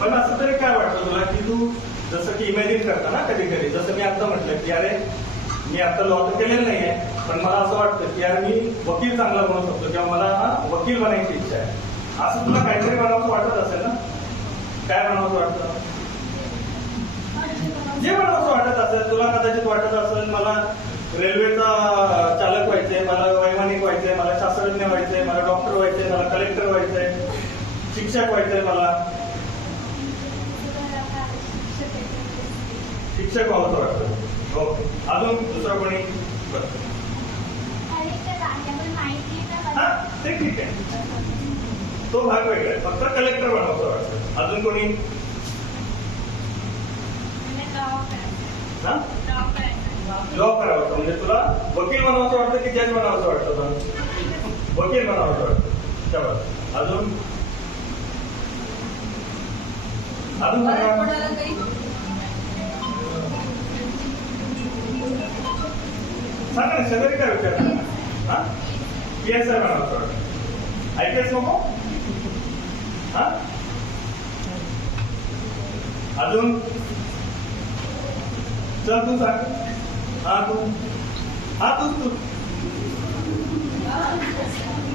पण असं तरी काय वाटतं तुला की तू जसं की इमॅजिन करता ना कधी कधी, जसं मी आता म्हटलं की अरे मी आता लॉ तर केलेलं नाहीये, पण मला असं वाटतं की यार मी वकील चांगला बनवू शकतो किंवा मला वकील बनायची इच्छा आहे, असं तुला काहीतरी बनावंसं वाटत असेल ना? काय बनावंसं वाटतं? जे बनावंसं वाटत असेल तुला, कदाचित वाटत असेल मला रेल्वेचा चालक व्हायचंय, मला वैमानिक व्हायचंय, मला शास्त्रज्ञ व्हायचंय, मला डॉक्टर व्हायचंय, मला कलेक्टर व्हायचंय, शिक्षक व्हायचंय, मला शिक्षक व्हावंसं वाटतं. ओके, अजून दुसरं कोणी? हा ते ठीक आहे, तो भाग वेगळा आहे, फक्त कलेक्टर बनावंसं वाटतं. अजून कोणी? हा जॉब करावं म्हणजे तुला वकील बनावंसं वाटतं की जज बनावंसं वाटतं? तुला वकील बनावंसं वाटतं. चला अजून अजून सांगा ना, सगळे काय विचारतात? हा PSI बनावंसं वाटतं, IPS नको? हा अजून चल तू सांग. हा तू तू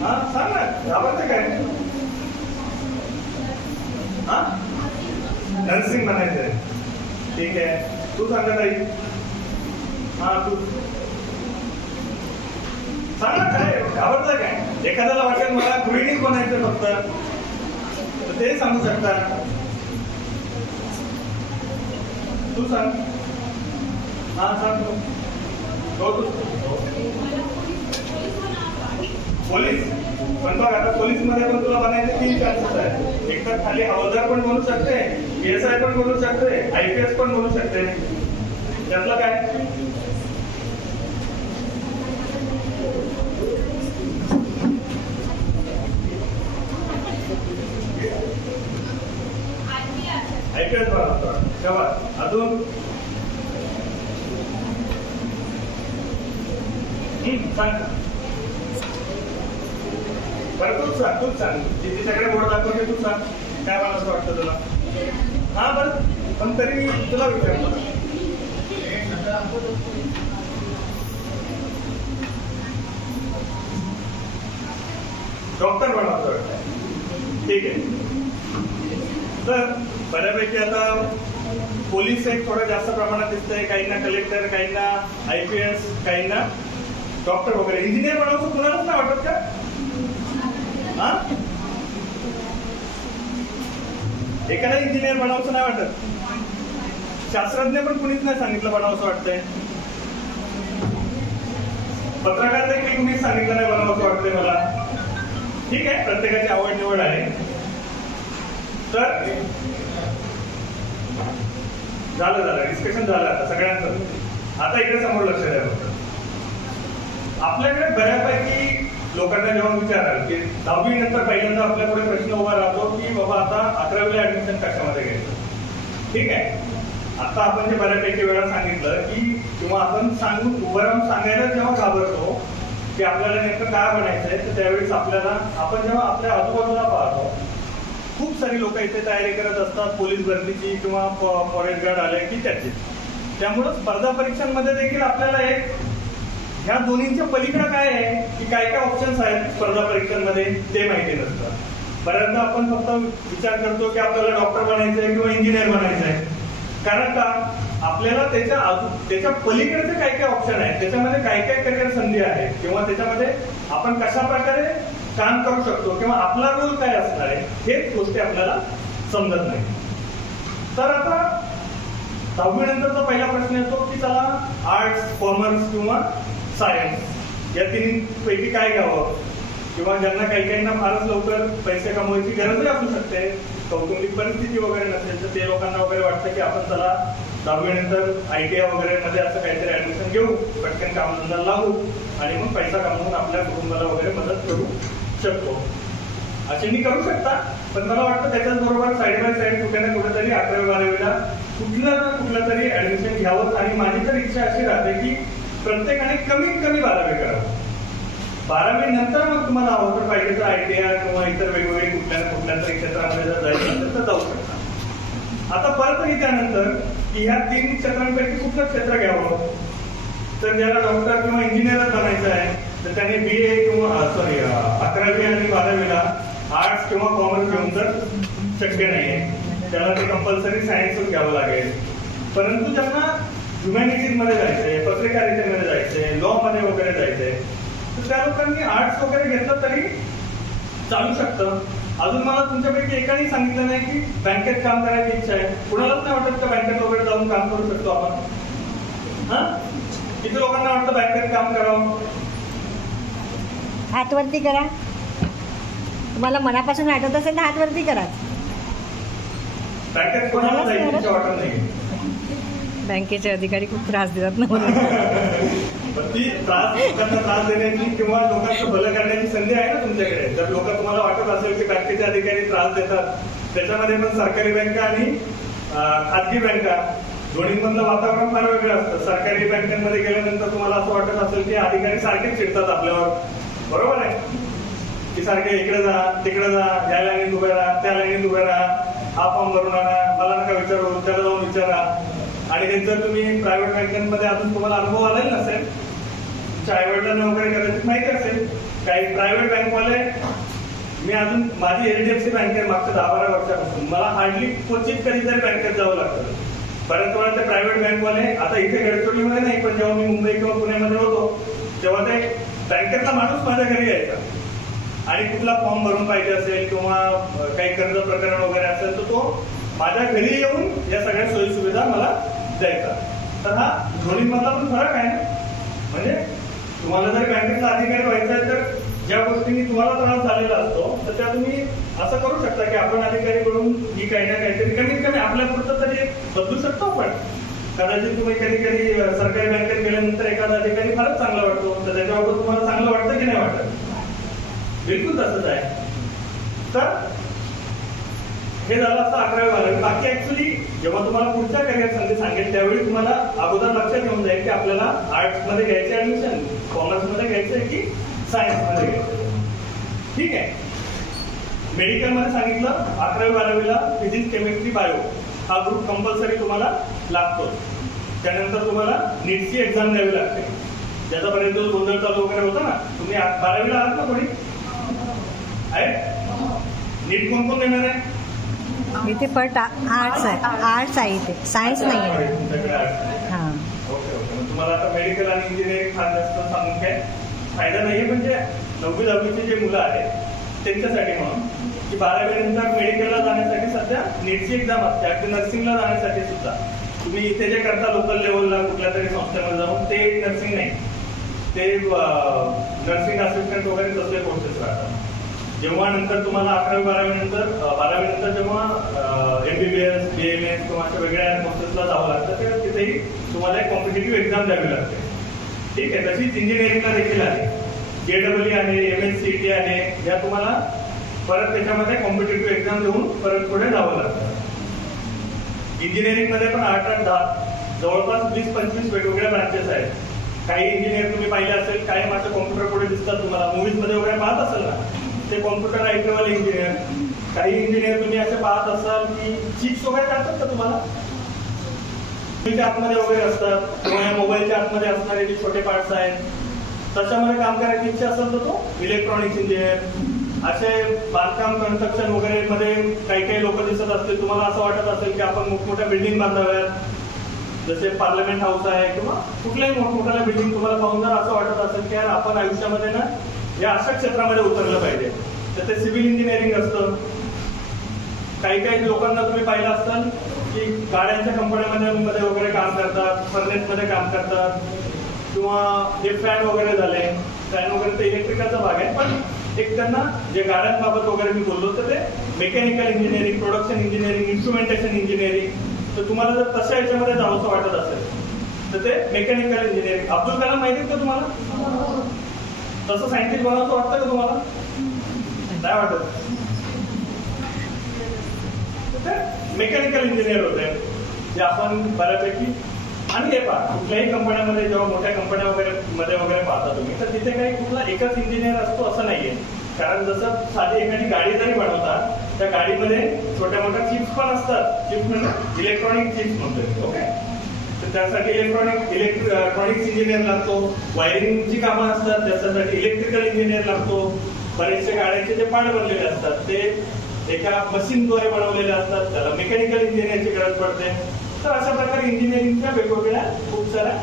हा सांग ना, घाबरते काय? हा नर्सिंग बनायचंय, ठीक आहे. तू सांगा ताई. हा तू सांग ना, काय घाबरतं काय? एखाद्याला वाटेल मला गृहिणीच बनायचं फक्त, तर ते सांगू शकता. तू सांग. हा सांग तू. पोलीस. पण बघ आता पोलीस मध्ये पण तुला बनायचे 3 चान्सेस आहेत. एक तर खाली हवालदार पण बनू शकते, PSI पण बनू शकते, IPS पण बनू शकते. त्यातलं काय? IPS बनवतो तेव्हा. अजून सांग. बरं तूच सांग जिथे सगळे बोर्ड दाखवते, तू सांग काय बनावंसं वाटतं तुला? हा बरं, पण तरी मी तुला विचारतो. डॉक्टर बनावंसं वाटतं, ठीक आहे. तर बऱ्यापैकी आता पोलीस एक थोडं जास्त प्रमाणात दिसतंय, काहींना कलेक्टर, काहींना IPS, काहींना डॉक्टर वगैरे. इंजिनियर बनावंसं कुणालाच नाही वाटत का? हा एखादा इंजिनियर बनावंसं नाही वाटत? शास्त्रज्ञ पण कुणीच नाही सांगितलं बनावंसं वाटतंय. पत्रकार देखील कुणीच सांगितलं नाही बनावंसं वाटतंय मला. ठीक आहे, प्रत्येकाची आवड निवड आहे. तर झालं डिस्कशन झालं आता सगळ्यांचं. आता इकडे समोर लक्ष द्या. आपल्याकडे बऱ्यापैकी लोकांना जेव्हा विचाराल की 10वी नंतर पहिल्यांदा आपल्याकडे प्रश्न उभा राहतो की बाबा आता 11वीला ऍडमिशन कशामध्ये घ्यायचं. ठीक आहे, आता आपण जे बऱ्यापैकी वेळा सांगितलं की किंवा आपण सांगून उभं राहून सांगायला जेव्हा घाबरतो की आपल्याला नेमकं काय बनायचंय, तर त्यावेळेस आपण जेव्हा आपल्या आजूबाजूला पाहतो खूप सारी लोक इथे तयारी करत असतात पोलीस भरतीची किंवा फॉरेस्ट गार्ड आले की त्याची. त्यामुळं स्पर्धा परीक्षांमध्ये देखील आपल्याला एक ह्या दोन्हींच्या पलीकडे काय आहे की काय काय ऑप्शन्स आहेत स्पर्धा परीक्षांमध्ये ते माहिती नसतं. बऱ्याचदा आपण फक्त विचार करतो की आपल्याला डॉक्टर बनायचंय किंवा इंजिनियर बनायचंय, कारण का आपल्याला त्याच्या पलीकडचे काय काय ऑप्शन आहेत, त्याच्यामध्ये काय काय करिअर संधी आहेत किंवा त्याच्यामध्ये आपण कशा प्रकारे काम करू शकतो किंवा आपला रोल काय असणार आहे हेच गोष्टी आपल्याला समजत नाही. तर आता 10वी नंतरचा पहिला प्रश्न येतो की चला आर्ट्स, कॉमर्स किंवा सायन्स या तिन्हीपैकी काय घ्यावं, किंवा ज्यांना काहींना फारच लवकर पैसे कमवायची गरजही असू शकते, कौटुंबिक परिस्थिती वगैरे नसेल, तर ते लोकांना वगैरे वाटतं की आपण चला 10वी नंतर ITI वगैरे मध्ये असं काहीतरी ऍडमिशन घेऊ, पटकन कामधंदा लागू आणि मग पैसा कमवून आपल्या कुटुंबाला वगैरे मदत करू शकतो. असे मी करू शकता, पण मला वाटतं त्याच्याच बरोबर साईड बाय साईड कुठे ना कुठेतरी 11वी 12वीला कुठलं तरी ऍडमिशन घ्यावं. आणि माझी तर इच्छा अशी राहते की प्रत्येकाने कमीत कमी 12वी करावं. 12वी नंतर मग तुम्हाला आवडतं पाहिजे तर ITI किंवा इतर वेगवेगळे कुठल्या तरी क्षेत्रामध्ये जर जायचं असेल तर जाऊ शकता. तरी त्यानंतर की ह्या 3 क्षेत्रांपैकी कुठलं क्षेत्र घ्यावं. तर ज्याला डॉक्टर किंवा इंजिनियरच बनायचं आहे तर त्याने BA किंवा 11वी आणि 12वीला आर्ट्स किंवा कॉमर्स घेऊन तर शक्य नाहीये, त्याला ते कंपल्सरी सायन्सच घ्यावं लागेल. परंतु ज्यांना ह्युमॅनिटीज मध्ये जायचंय, पत्रकारितेमध्ये जायचंय, लॉ मध्ये वगैरे जायचंय, तर त्या लोकांनी आर्ट्स वगैरे घेतलं तरी चालू शकतं. अजून मला तुमच्यापैकी एकाने सांगितलं नाही की बँकेत काम करायची इच्छा आहे. कुणालाच नाही वाटत का बँकेत वगैरे जाऊन काम करू शकतो आपण? हा, किती लोकांना वाटतं बँकेत काम करावं? हात वरती करा. तुम्हाला मनापासून वाटत असेल तर हात वरती करा. बँकेत कोणाला जायची इच्छा वाटत नाही. बँकेचे अधिकारी खूप त्रास देतात ना. ती लोकांना त्रास देण्याची किंवा लोकांचं भलं करण्याची संधी आहे ना तुमच्याकडे. जर लोक तुम्हाला वाटत असेल की बँकेचे अधिकारी त्रास देतात, त्याच्यामध्ये पण सरकारी बँका आणि खाजगी बँका दोन्हीमधलं वातावरण फार वेगळं असतं. सरकारी बँकांमध्ये गेल्यानंतर तुम्हाला असं वाटत असेल की अधिकारी सारखेच चिडतात आपल्यावर, बरोबर आहे की सारखे इकडे जा तिकडे जा, या लाईनीत उभे राहा, त्या लाईनीत उभे राहा, हा फॉर्म भरून आणा, मला नका विचारू, त्याला जाऊन विचारा. आणि हे जर तुम्ही प्रायव्हेट बँकांमध्ये अजून तुम्हाला अनुभव आलेला नसेल, तुमच्या आईवडिलांना वगैरे कदाचित माहिती असेल, काही प्रायव्हेट बँकवाले, मी अजून माझी HDFC बँक आहे मागच्या 10-12 वर्षापासून, मला हार्डली क्वचित कधीतरी बँकेत जावं लागतं. बऱ्याच वेळा ते प्रायव्हेट बँकवाले, आता इथे गडचिरोलीमध्ये नाही पण जेव्हा मी मुंबई किंवा पुण्यामध्ये होतो तेव्हा ते बँकेतला माणूस माझ्या घरी यायचा आणि कुठला फॉर्म भरून पाहिजे असेल किंवा काही कर्ज प्रकरण वगैरे असेल तर तो माझ्या घरी येऊन या सगळ्या सोयी सुविधा मला द्यायचा. तर हा दोन्हीमधला पण फरक आहे ना. म्हणजे तुम्हाला जर बँकेतला अधिकारी व्हायचा आहे तर ज्या गोष्टींनी तुम्हाला त्रास झालेला असतो तर त्या तुम्ही असं करू शकता की आपण अधिकारी बनून ही काही ना काहीतरी कमीत कमी आपल्या पुरतं तरी बदलू शकतो. पण कदाचित तुम्ही कधी कधी सरकारी बँकेत गेल्यानंतर एखादा अधिकारी फारच चांगला वाटतो तर त्याच्याबरोबर तुम्हाला चांगलं वाटतं की नाही वाटत? बिलकुल तसंच आहे. तर हे झालं असं 11वी-12वी. बाकी ऍक्च्युली जेव्हा तुम्हाला पुढच्या करिअर संधी सांगेल त्यावेळी तुम्हाला अगोदर लक्षात येऊन जाईल की आपल्याला आर्ट्स मध्ये घ्यायचे ऍडमिशन, कॉमर्स मध्ये घ्यायचंय की सायन्स मध्ये घ्यायचंय. ठीक आहे. मेडिकल मध्ये सांगितलं 11वी-12वीला फिजिक्स, केमिस्ट्री, बायो हा ग्रुप कंपल्सरी तुम्हाला लागतो. त्यानंतर तुम्हाला नीटची एक्झाम द्यावी लागते, ज्याचा बरेच गोंधळ चालू वगैरे होता ना. तुम्ही 12वीला आहात ना कोणी? आहे नीट कोण कोण देणार आहे? इथे पण आर्ट्स आहे इथे, सायन्स नाही आहे. हां, ओके ओके. मग तुम्हाला आता मेडिकल आणि इंजिनिअरिंग फार जास्त सांगून काय फायदा नाहीये. म्हणजे 9वी-10वीचे जे मुलं आहेत त्यांच्यासाठी म्हणून की 12वी नंतर मेडिकलला जाण्यासाठी सध्या नीटची एक्झाम असते. अगदी नर्सिंगला जाण्यासाठी सुद्धा तुम्ही इथे जे करता लोकल लेवलला कुठल्या तरी संस्थेमध्ये जाऊन, ते नर्सिंग नाही, ते नर्सिंग असिस्टंट वगैरे तसले कोर्सेस राहतात. जेव्हा नंतर तुम्हाला 11वी-12वी नंतर 12वी नंतर जेव्हा MBBS, BAMS किंवा अशा वेगळ्या कोर्सेसला जावं लागतं तेव्हा तिथेही तुम्हाला एक कॉम्पिटेटिव्ह एक्झाम द्यावी लागते. ठीक आहे. तशीच इंजिनिअरिंगला देखील आहे, JEE आहे, MSCET आहे, या तुम्हाला परत त्याच्यामध्ये कॉम्पिटेटिव्ह एक्झाम देऊन परत पुढे जावं लागतं. इंजिनिअरिंग मध्ये पण 8-10 जवळपास 20-25 वेगवेगळ्या ब्रांचेस आहेत. काही इंजिनियर तुम्ही पाहिले असेल, काही माझ्या कॉम्प्युटर पुढे दिसतात तुम्हाला, मूवीज मध्ये वगैरे पाहत असेल ना, ते कॉम्प्युटर IT वाले इंजिनियर. काही इंजिनियर तुम्ही असे पाहत असाल की चिप्स वगैरे टाकतात का तुम्हाला, आतमध्ये वगैरे असतात किंवा मोबाईलच्या आतमध्ये असणारे जे छोटे पार्ट्स आहेत त्याच्यामध्ये काम करायची इच्छा असेल तर तो इलेक्ट्रॉनिक्स इंजिनियर. असे बांधकाम कन्स्ट्रक्शन वगैरे मध्ये काही काही लोक दिसत असतील. तुम्हाला असं वाटत असेल की आपण मोठमोठ्या बिल्डिंग बांधाव्यात, जसे पार्लमेंट हाऊस आहे किंवा कुठल्याही मोठमोठ्या बिल्डिंग तुम्हाला पाहून जर असं वाटत असेल की यार आपण आयुष्यामध्ये ना या अशा क्षेत्रामध्ये उतरलं पाहिजे, तर ते सिव्हिल इंजिनिअरिंग असतं. काही काही लोकांना तुम्ही पाहिलं असाल की गाड्यांच्या कंपन्यांमध्ये वगैरे काम करतात, फर्नेसमध्ये काम करतात, किंवा जे फॅन वगैरे झाले, फॅन वगैरे ते इलेक्ट्रिकलचा भाग आहे. पण एक त्यांना जे गाड्यांबाबत वगैरे मी बोललो तर ते mechanical engineering, production engineering, instrumentation engineering. तर तुम्हाला जर तशा याच्यामध्ये जावंसं वाटत असेल तर ते मेकॅनिकल इंजिनिअरिंग. अब्दुल कलाम माहिती आहे का तुम्हाला? तसं सायंटिस्ट बनावं वाटतं का तुम्हाला? नाही वाटत. मेकॅनिकल इंजिनियर होते जे आपण बऱ्यापैकी. आणि हे पहा, कुठल्याही कंपन्यामध्ये जेव्हा मोठ्या कंपन्या वगैरे मध्ये वगैरे पाहता तुम्ही तर तिथे काही कुठला एकच इंजिनियर असतो असं नाहीये. कारण जसं साधी एखादी गाडी जरी बनवता त्या गाडीमध्ये छोट्या मोठ्या चिप्स पण असतात. चिप्स म्हणजे इलेक्ट्रॉनिक चिप्स म्हणतो. ओके, तर त्यासाठी इलेक्ट्रॉनिक्स इंजिनियर लागतो. वायरिंगची कामं असतात त्याच्यासाठी इलेक्ट्रिकल इंजिनियर लागतो. बरेचसे गाड्यांचे जे पार्ट बनलेले असतात ते एका मशीनद्वारे बनवलेले असतात, त्याला मेकॅनिकल इंजिनिअरची गरज पडते. तर अशा प्रकारे इंजिनिअरिंगच्या वेगवेगळ्या खूप साऱ्या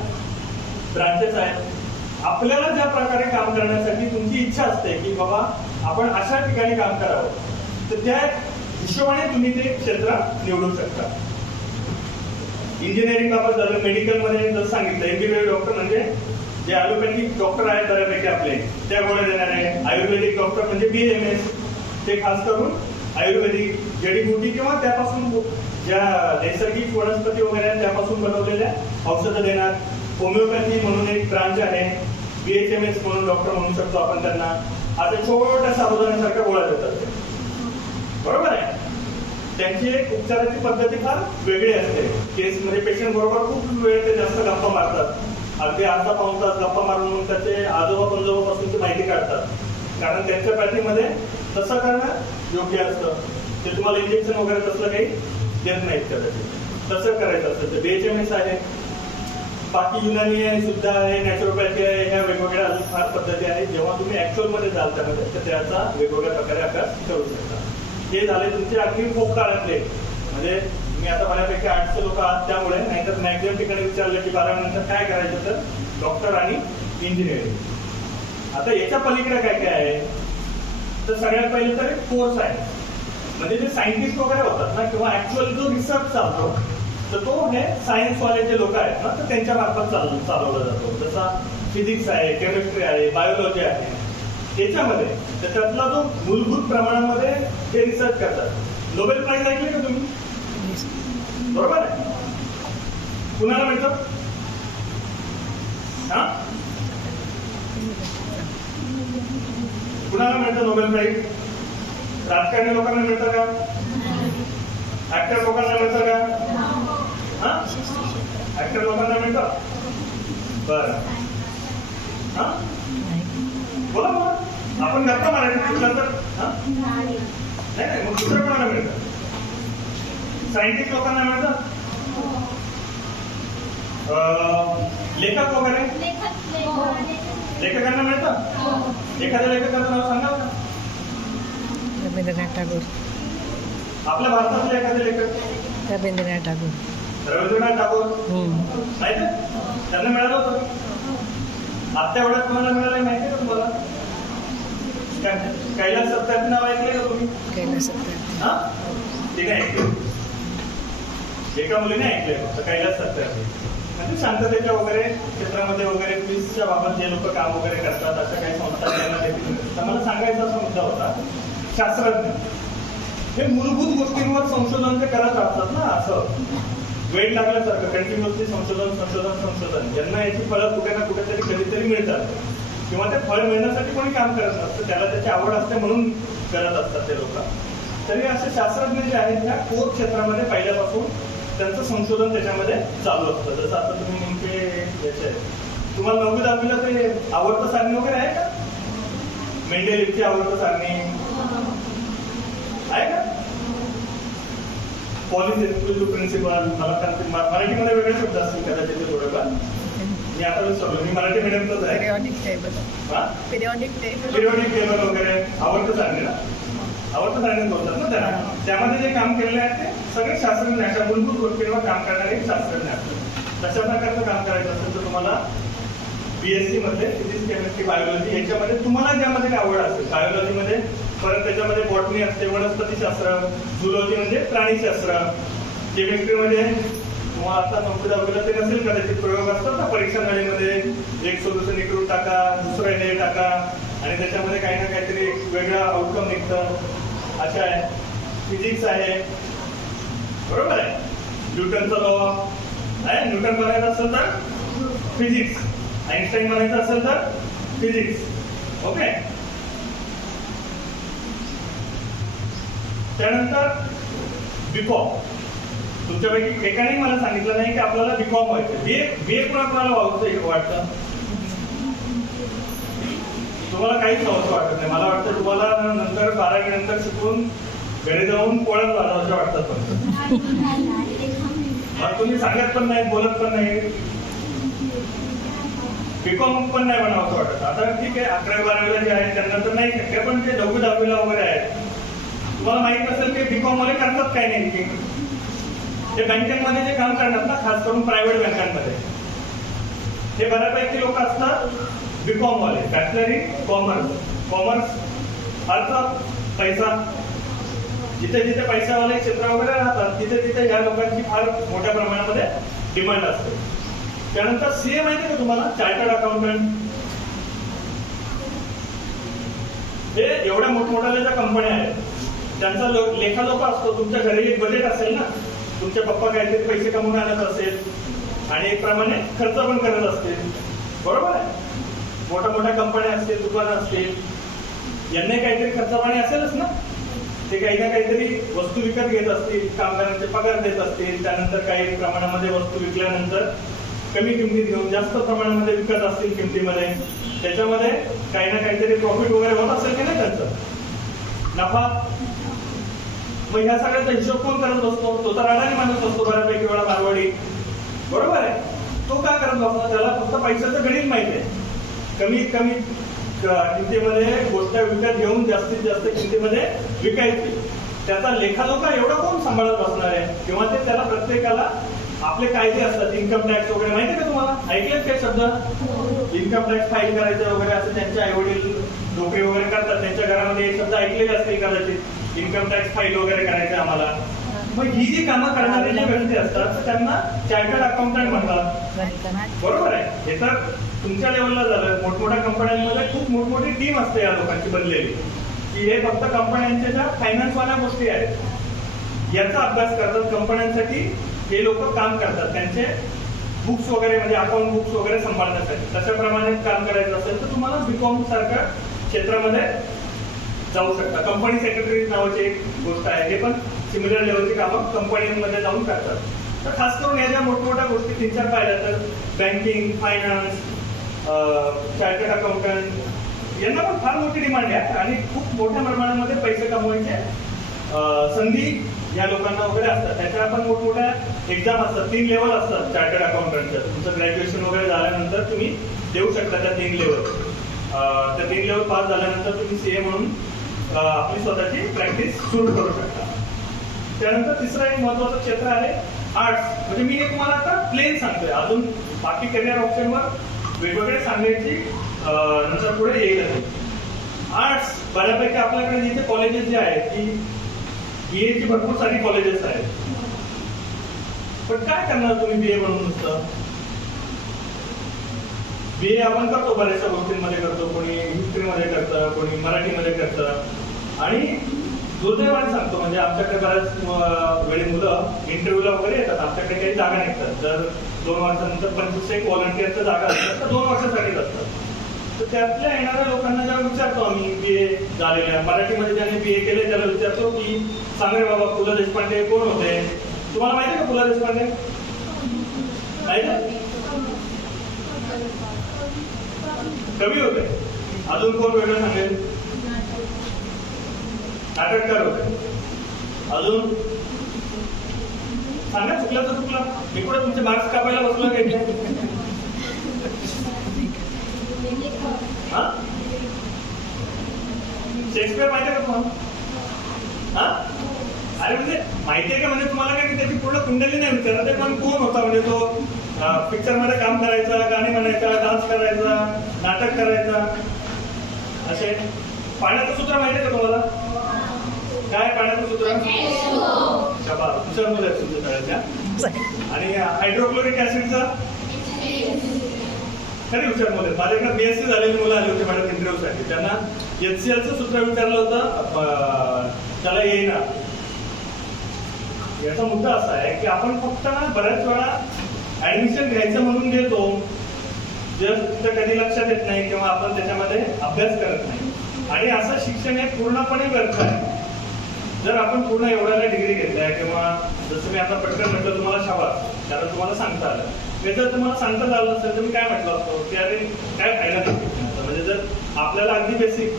ब्रांचेस आहेत. आपल्याला ज्या प्रकारे काम करण्यासाठी तुमची इच्छा असते की बाबा आपण अशा ठिकाणी काम करावं, तर त्या हिशोबाने तुम्ही ते क्षेत्र निवडू शकता. इंजिनिअरिंग बाबत झालं, मेडिकलमध्ये जर सांगितलं एमबीबीएस डॉक्टर म्हणजे जे ॲलोपॅथिक डॉक्टर आहेत बऱ्यापैकी आपले त्या गोळ्या देणारे. आयुर्वेदिक डॉक्टर म्हणजे BAMS, ते खास करून आयुर्वेदिक जडीबुटी किंवा त्यापासून ज्या नैसर्गिक वनस्पती वगैरे आहेत त्यापासून बनवलेल्या औषधं देणार. होमिओपॅथी म्हणून एक ब्रांच आहे, BHMS म्हणून डॉक्टर म्हणू शकतो आपण त्यांना. आता छोट्या साबुदाण्यासारख्या गोळ्या देतात ते, बरोबर आहे. त्यांची एक उपचाराची पद्धती फार वेगळी असते. केसमध्ये पेशंट बरोबर खूप वेळ ते जास्त गप्पा मारतात, अगदी अर्धा पाऊण तास गप्पा मारून मग त्याचे आजोबा पंजोबापासूनची माहिती काढतात. कारण त्यांच्या पॅथीमध्ये तसं करणं योग्य असतं. ते तुम्हाला इंजेक्शन वगैरे तसलं काही देत नाहीत त्यासाठी, तसं करायचं असतं. ते BHMS आहे. बाकी युनानी आहे, सुद्धा आहे, नॅचरोपॅथी आहे, ह्या वेगवेगळ्या अजून फार पद्धती आहेत. जेव्हा तुम्ही ऍक्च्युअल मध्ये जाल त्यामध्ये तर त्याचा वेगवेगळ्या प्रकारे अभ्यास करू शकता. हे झाले तुमचे अगदी खूप काळातले, म्हणजे मी आता बऱ्यापैकी 800 लोक आहात त्यामुळे, नाहीतर मॅक्झिमम ठिकाणी विचारलं की 12 नंतर काय करायचं तर डॉक्टर आणि इंजिनिअरिंग. आता याच्या पलीकडे काय काय आहे तर सगळ्यात पहिले तर एक कोर्स आहे. म्हणजे जे सायंटिस्ट वगैरे होतात ना किंवा ऍक्च्युअल जो रिसर्च चालतो तर तो हे सायन्सवाले जे लोक आहेत ना तर त्यांच्या मार्फत चालवला जातो. जसा फिजिक्स आहे, केमिस्ट्री आहे, बायोलॉजी आहे. त्याच्यामध्ये त्याच्यातला जो मूलभूत प्रमाणामध्ये जे रिसर्च करतात. नोबेल प्राइज ऐकले का तुम्ही? बरोबर आहे. कुणाला मिळतं? हा, कुणाला मिळतं नोबेल प्राइज? राजकारणी लोकांना मिळतं का? ऍक्टर लोकांना मिळतं का? हा, ऍक्टर लोकांना मिळतं. बरं, हा, बोला बोला. आपण गप्पा मारायचं नंतर. नाही नाही, मग दुसरं कोणाला मिळतं? सायंटिस्ट लोकांना मिळतं. लेखक वगैरे लेखकांना मिळतं. एखाद्या लेखकाचं नाव सांगाल का? रवींद्रनाथ टागोर. आपल्या भारतातले एखादे लेखक? रवींद्रनाथ टागोर. रवींद्रनाथ टागोर नाही तर त्यांना मिळालं होतं. आत्ता एवढ्यात तुम्हाला मिळालं माहिती का तुम्हाला? कैलास सत्यार्थी नाव ऐकलंय का तुम्ही? कैलास सत्यार्थी. हा, ते नाही ऐकलं. एका मुलीने ऐकलंय फक्त कैलास सत्यार्थी. म्हणजे शांततेच्या वगैरे क्षेत्रामध्ये वगैरे पीसच्या बाबत जे लोक काम वगैरे करतात अशा काही संस्था त्यांना देखील. तर मला सांगायचा असा मुद्दा होता, शास्त्रज्ञ हे मूलभूत गोष्टींवर संशोधन ते करत राहतात ना. असं वेळ लागल्यासारखं कंटिन्युअसली संशोधन यांना याची फळं कुठे ना कुठेतरी कधीतरी मिळतात किंवा ते फळ मिळण्यासाठी कोणी काम करत नसतं, त्याला त्याची आवड असते म्हणून करत असतात ते लोक. तरी असे शास्त्रज्ञ जे आहेत त्या कोर क्षेत्रामध्ये पहिल्यापासून त्यांचं संशोधन त्याच्यामध्ये चालू असतं. जसं आता तुम्ही नेमके याचे तुम्हाला 9वी 10वीला ते आवडतं सारणी वगैरे आहे का? मेंडेलिव्हची आवडतं सारणी आहे का? पॉलिसेन्सिटिव्ह प्रिन्सिपल, मला मराठीमध्ये वेगळे शब्द असतील कदाचित ते थोडेफार. मी आता विसरलो, मी मराठी मीडियमचाच आहे. पिरियॉडिक टेबल वगैरे आवडतं सारणी ना, आवडतं सारणी बोलतात ना त्याला. त्यामध्ये जे काम केलेले आहे ते सगळे शास्त्रज्ञ अशा मूलभूत गोष्टींवर काम करणारे शास्त्रज्ञ असतात. तशा प्रकारचं काम करायचं असेल तर तुम्हाला BSc मध्ये फिजिक्स, केमिस्ट्री, बायोलॉजी याच्यामध्ये तुम्हाला ज्यामध्ये आवड असेल. बायोलॉजीमध्ये परत त्याच्यामध्ये बॉटनी असते, वनस्पतीशास्त्र. झुलॉजी म्हणजे प्राणीशास्त्र. केमिस्ट्रीमध्ये तुम्हाला आता 9वी 10वीला ते नसेल कदाचित, प्रयोग असतात ना परीक्षा नळीमध्ये, एक सोल्युशन इकडून टाका, दुसरं हे टाका आणि त्याच्यामध्ये काही ना काहीतरी वेगळं आउटकम निघतं. अशा आहे. फिजिक्स आहे, बरोबर आहे. न्यूटनचा लॉ आहे. न्यूटन बनायचं असेल तर फिजिक्स, आईन्स्टाईन बनायचं असेल तर फिजिक्स. ओके. त्यानंतर बीकॉम. तुमच्यापैकी एकाने मला सांगितलं नाही की आपल्याला बीकॉम व्हायचं. बीए कोणाला वाटतं? तुम्हाला काहीच नव्हतं वाटत नाही. मला वाटतं तुम्हाला नंतर 12वी नंतर शिकून घरी जाऊन पोळ्यात वाजवायच्या वाटतात फक्त. मग तुम्ही सांगत पण नाही, बोलत पण नाही, बीकॉम पण नाही बनावं वाटत. आता ठीक आहे, 11वी-12वीला जे आहे त्यांना तर नाही शक्य, पण जे 9वी-10वीला वगैरे आहेत, तुम्हाला माहित असेल की बीकॉम वाले करतात काय नाही. ते बँकांमध्ये जे काम करतात ना, खास करून प्रायव्हेट बँकांमध्ये, हे बऱ्यापैकी लोक असतात बीकॉम वाले, बॅचलर इन कॉमर्स, अर्थ, पैसा. जिथे जिथे पैशावाले क्षेत्र वगैरे राहतात तिथे तिथे या लोकांची फार मोठ्या प्रमाणामध्ये डिमांड असते. त्यानंतर सीए माहिती का तुम्हाला, चार्टर्ड अकाउंटंट. हे एवढ्या मोठमोठ्या ज्या कंपन्या आहेत त्यांचा लेखाजोखा असतो. तुमच्या घरी एक बजेट असेल ना, तुमचे पप्पा काहीतरी पैसे कमवून आणत असेल आणि एक प्रमाणे खर्च पण करत असतील, बरोबर आहे. मोठ्या मोठ्या कंपन्या असतील, दुकानं असतील, यांनी काहीतरी खर्च पाणी असेलच ना. ते काही ना काहीतरी वस्तू विकत घेत असतील, कामगारांचे पगार देत असतील, त्यानंतर काही प्रमाणामध्ये वस्तू विकल्यानंतर कमी किमतीत घेऊन जास्त प्रमाणामध्ये विकत असतील किमतीमध्ये, त्याच्यामध्ये काही ना काहीतरी प्रॉफिट वगैरे होत असेल की नाही त्यांचं, नफा. मग ह्या सगळ्याचा हिशोब कोण करत असतो? तो तर अडाणी माणूस असतो बऱ्यापैकी वेळा, मारवाडी, बरोबर आहे. तो काय करत असतो? त्याला फक्त पैशाचं गणित माहिती आहे. कमीत कमी किमतीमध्ये गोष्ट विकत घेऊन जास्तीत जास्त किमतीमध्ये विकायची. त्याचा लेखाजोखा एवढा कोण सांभाळत बसणार आहे? किंवा ते त्याला प्रत्येकाला आपले कायदे असतात, इन्कम टॅक्स वगैरे, माहिती का तुम्हाला? ऐकलेत काय शब्द? इन्कम टॅक्स फाईल करायचं वगैरे, असं त्यांचे आई वडील नोकरी वगैरे करतात, त्यांच्या घरामध्ये हे शब्द ऐकलेले असतील कदाचित, इन्कम टॅक्स फाईल वगैरे करायचं आम्हाला. मग ही जी कामं करणारे जे व्यक्ती असतात त्यांना चार्टर्ड अकाउंटंट म्हणतात, बरोबर आहे. हे तर तुमच्या लेवलला झालं. मोठमोठ्या कंपन्यांमध्ये खूप मोठमोठी टीम असते या लोकांची बनलेली, की हे फक्त कंपन्यांच्या ज्या फायनान्सवाल्या गोष्टी आहेत याचा अभ्यास करतात. कंपन्यांसाठी हे लोक काम करतात, त्यांचे बुक्स वगैरे, म्हणजे अकाउंट बुक्स वगैरे सांभाळण्यासाठी. तशाप्रमाणे काम करायचं असेल तर तुम्हाला बीकॉम सारख्या क्षेत्रामध्ये जाऊ शकता. कंपनी सेक्रेटरी नावाची एक गोष्ट आहे, हे पण सिमिलर लेवलची कामं कंपनीमध्ये जाऊन करतात. तर खास करून या ज्या मोठमोठ्या गोष्टी 3-4 पाहिल्या तर बँकिंग, फायनान्स, चार्टर्ड अकाउंटंट, यांना पण फार मोठी डिमांड आहे आणि खूप मोठ्या प्रमाणामध्ये पैसे कमवायचे संधी या लोकांना वगैरे असतात. त्याच्या पण मोठमोठ्या एक्झाम असतात, 3 लेवल असतात चार्टर्ड अकाउंटंटच्या. तुमचं ग्रॅज्युएशन वगैरे झाल्यानंतर तुम्ही देऊ शकता त्या 3 लेवल. त्या 3 लेवल पास झाल्यानंतर तुम्ही सीए म्हणून आपली स्वतःची प्रॅक्टिस सुरू करू शकता. त्यानंतर तिसरं एक महत्वाचं क्षेत्र आहे आर्ट्स. म्हणजे मी हे तुम्हाला आता प्लेन सांगतोय, अजून बाकी करिअर ऑप्शनवर वेगवेगळे सांगायची नंतर पुढे येईल. आर्ट्स बऱ्यापैकी आपल्याकडे जिथे कॉलेजेस जे आहेत की बीए ची भरपूर सारी कॉलेजेस आहेत, पण काय करणार तुम्ही बीए म्हणून नुसतं? बीए आपण करतो, बऱ्याचशा गोष्टींमध्ये करतो, कोणी हिस्ट्रीमध्ये करतं, कोणी मराठीमध्ये करतं. आणि दुर्दैवाने सांगतो, म्हणजे आमच्याकडे बऱ्याच वेळी मुलं इंटरव्ह्यूला वगैरे येतात, आमच्याकडे काही जागा निघतात. जर 2 वर्षानंतर 25 व्हॉलंटिअरच्या जागा असतात तर 2 वर्षासाठीच असतात. तर त्यातल्या येणाऱ्या लोकांना जेव्हा विचारतो आम्ही, बीए झालेल्या, मराठीमध्ये ज्याने बीए केले त्याला विचारतो की सांग रे बाबा, पु ल देशपांडे कोण होते? तुम्हाला माहिती आहे का पु ल देशपांडे? माहिती? कवी होते. अजून कोण वेगळं सांगेल? नाटककार होते. अजून सांगा, चुकलं तर चुकलं. मी कुठे तुमचे मार्क्स कापायला बसलो काही? हा, शेक्सपियर माहिती आहे का तुम्हाला? हा, अरे म्हणजे माहिती आहे का? म्हणजे तुम्हाला काय, त्याची पूर्ण कुंडली नाही विचारत आहे, पण कोण होता? म्हणजे तो पिक्चर मध्ये काम करायचा, गाणे म्हणायचा, डान्स करायचा, नाटक करायचा, असे. पाण्याचं सूत्र माहिती आहे का तुम्हाला? काय पाण्याचं सूत्र? तुषारमध्ये सूत्र करायच्या. आणि हायड्रोक्लोरिक ऍसिडचं खरी हुशारमध्ये. माझ्याकडे बीएससी झालेली मुलं आली होती मॅडम इंटरव्ह्यूसाठी, त्यांना HClचं सूत्र विचारलं होतं, त्याला येईना. याचा मुद्दा असा आहे की आपण फक्त बऱ्याच वेळा ऍडमिशन घ्यायचं म्हणून घेतो, जर तिथं कधी लक्षात येत नाही किंवा आपण त्याच्यामध्ये अभ्यास करत नाही, आणि असं शिक्षण हे पूर्णपणे व्यर्थ आहे. जर आपण पूर्ण एवढ्याला डिग्री घेतल्या किंवा जसं मी आता पटकन म्हटलं तुम्हाला शाबास, कारण तुम्हाला सांगता आलं, हे जर तुम्हाला सांगता आलं नसेल तर मी काय म्हटलं असतो की अरे काय फायदा नाही. म्हणजे जर आपल्याला अगदी बेसिक,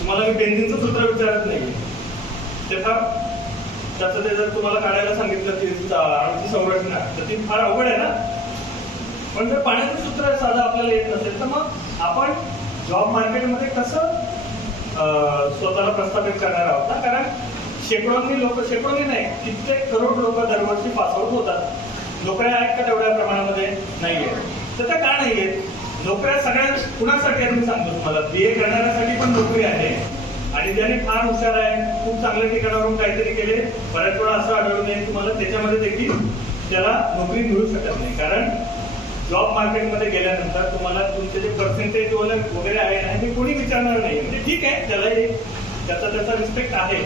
तुम्हाला मी बेंझिनचं सूत्र विचारत नाही, त्याचं ते जर तुम्हाला काढायला सांगितलं ती अणूची संरचना तर ती फार अवघड आहे ना. पण जर पाण्याचं सूत्र साधं आपल्याला येत नसेल तर मग आपण जॉब मार्केटमध्ये कसं स्वतःला प्रस्थापित करणार आहोत ना. कारण शेकडोनी नाही कित्येक करोड लोक दरवर्षी पास आउट होतात. नोकऱ्या आहेत का तेवढ्या प्रमाणामध्ये नाहीये. तर त्या का नाहीयेत? नोकऱ्या सगळ्या कुणासाठी आहे मी सांगतो तुम्हाला. BA करणाऱ्यासाठी पण नोकरी आहे आणि ज्यांनी फार हुशार आहे, खूप चांगल्या ठिकाणावरून काहीतरी केले, बऱ्याच वेळा असं आढळून येईल तुम्हाला त्याच्यामध्ये देखील त्याला नोकरी मिळू शकत नाही. कारण जॉब मार्केटमध्ये गेल्यानंतर तुम्हाला तुमचे जे पर्सेंटेज वगैरे आहे ते कोणी विचारणार नाही. म्हणजे ठीक आहे, त्याचा रिस्पेक्ट आहे,